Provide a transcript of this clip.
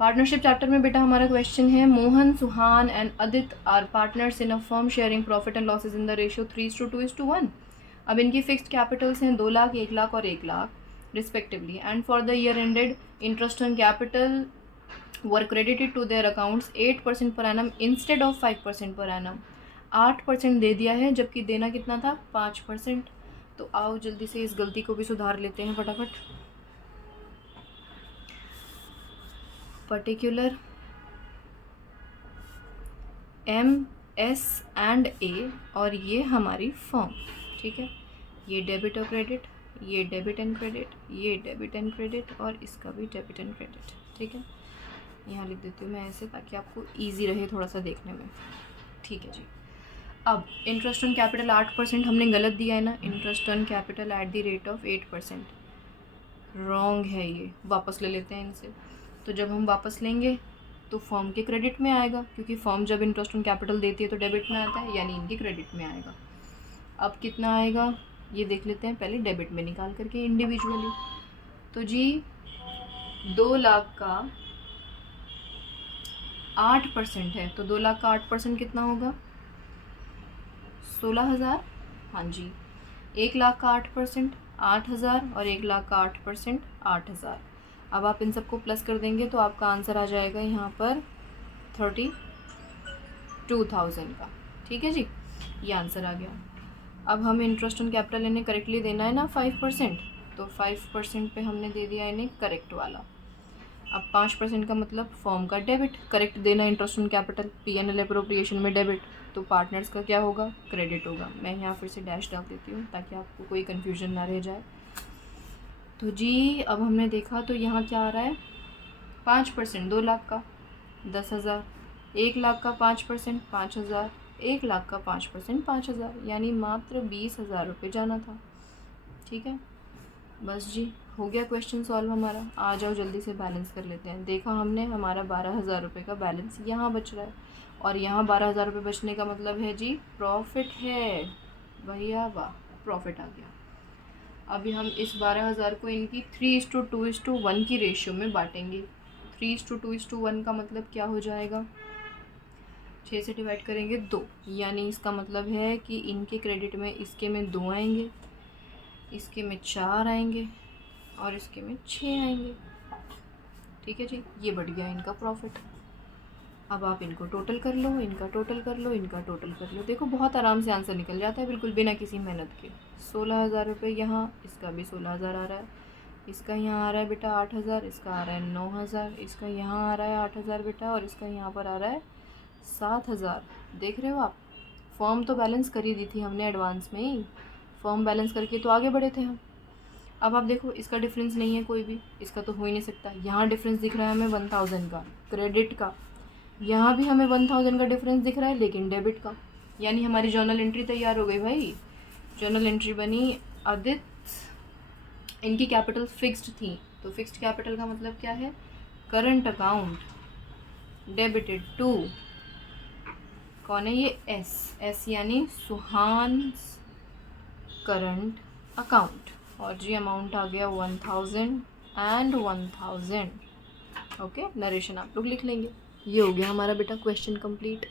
Partnership chapter में बेटा हमारा क्वेश्चन है, Mohan, Suhan and Adit are partners in a firm sharing profit and losses in the ratio 3:2:1। अब इनकी फिक्स्ड कैपिटल्स हैं 2 लाख, 1 लाख और 1 lakh respectively, and for the year ended interest on capital were credited to their accounts 8% पर annum instead of 5% per annum. 8% दे दिया है जबकि देना कितना था, 5%। तो आओ जल्दी से इस गलती को भी सुधार लेते हैं फटाफट। पर्टिकुलर एम, एस एंड ए और ये हमारी फर्म, ठीक है। ये डेबिट और क्रेडिट, ये डेबिट एंड क्रेडिट, ये डेबिट एंड क्रेडिट और इसका भी डेबिट एंड क्रेडिट, ठीक है। यहाँ लिख देती हूँ मैं ऐसे ताकि आपको इजी रहे थोड़ा सा देखने में, ठीक है जी। अब इंटरेस्ट ऑन कैपिटल 8% हमने गलत दिया है ना, interest on capital at the rate of 8%, wrong है ये, वापस ले लेते हैं इनसे। तो जब हम वापस लेंगे तो फर्म के क्रेडिट में आएगा, क्योंकि फर्म जब इंटरेस्ट ऑन कैपिटल देती है तो डेबिट में आता है, यानी इनके क्रेडिट में आएगा। अब कितना आएगा ये देख लेते हैं पहले, डेबिट में निकाल करके इंडिविजुअली। तो जी 2 लाख का 8% है, तो 2 लाख का 8% कितना होगा, 16,000। हाँ जी, 1 लाख का 8% 8,000 और 1 लाख का 8% 8,000। अब आप इन सबको प्लस कर देंगे तो आपका आंसर आ जाएगा यहाँ पर 32,000 का, ठीक है जी, ये आंसर आ गया। अब हमें इंटरेस्ट ऑन कैपिटल इन्हें करेक्टली देना है ना 5%, तो 5% पे हमने दे दिया इन्हें करेक्ट वाला। अब 5% का मतलब फॉर्म का डेबिट, करेक्ट देना interest on capital, P&L appropriation में डेबिट, तो पार्टनर्स का क्या होगा, क्रेडिट होगा। मैं यहाँ फिर से डैश डाल देती हूँ ताकि आपको कोई कन्फ्यूजन ना रह जाए। तो जी अब हमने देखा तो यहाँ क्या आ रहा है, 5% 2 लाख का 10,000, 1 लाख का 5% 5,000, 1 लाख का 5% 5,000, यानी मात्र 20,000 रुपये जाना था, ठीक है। बस जी हो गया क्वेश्चन सॉल्व हमारा। आ जाओ जल्दी से बैलेंस कर लेते हैं। देखा हमने हमारा 12,000 रुपये का बैलेंस यहाँ बच रहा है, और यहाँ 12,000 रुपये बचने का मतलब है जी प्रॉफिट है, भैया वाह, प्रॉफिट आ गया। अभी हम इस 12,000 को इनकी 3:2:1 की रेशियो में बांटेंगे। 3:2:1 का मतलब क्या हो जाएगा, 6 से डिवाइड करेंगे 2, यानी इसका मतलब है कि इनके क्रेडिट में इसके में 2 आएंगे, इसके में 4 आएंगे और इसके में 6 आएंगे, ठीक है जी। ये बढ़ गया इनका प्रॉफिट। अब आप इनको टोटल कर लो, इनका टोटल कर लो, इनका टोटल कर लो, देखो बहुत आराम से आंसर निकल जाता है बिल्कुल बिना किसी मेहनत के। 16,000 रुपये यहाँ, इसका भी 16,000 आ रहा है, इसका यहाँ आ रहा है बेटा 8,000, इसका आ रहा है 9,000, इसका यहाँ आ रहा है 8,000 बेटा, और इसका यहाँ पर आ रहा है 7,000। देख रहे हो आप, फॉर्म तो बैलेंस कर ही दी थी हमने एडवांस में ही, फॉर्म बैलेंस करके तो आगे बढ़े थे हम। अब आप देखो इसका डिफरेंस नहीं है कोई भी, इसका तो हो ही नहीं सकता। यहाँ डिफरेंस दिख रहा है हमें 1,000 का क्रेडिट का, यहाँ भी हमें 1,000 का डिफरेंस दिख रहा है लेकिन डेबिट का, यानी हमारी जर्नल एंट्री तैयार हो गई भाई। जर्नल एंट्री बनी, आदित्य इनकी कैपिटल फिक्स्ड थी, तो फिक्स्ड कैपिटल का मतलब क्या है, करंट अकाउंट डेबिटेड टू, कौन है ये, एस यानी सुहान करंट अकाउंट, और जी अमाउंट आ गया 1,000 एंड 1,000। ओके, नरेशन आप लोग लिख लेंगे। ये हो गया हमारा बेटा क्वेश्चन कंप्लीट।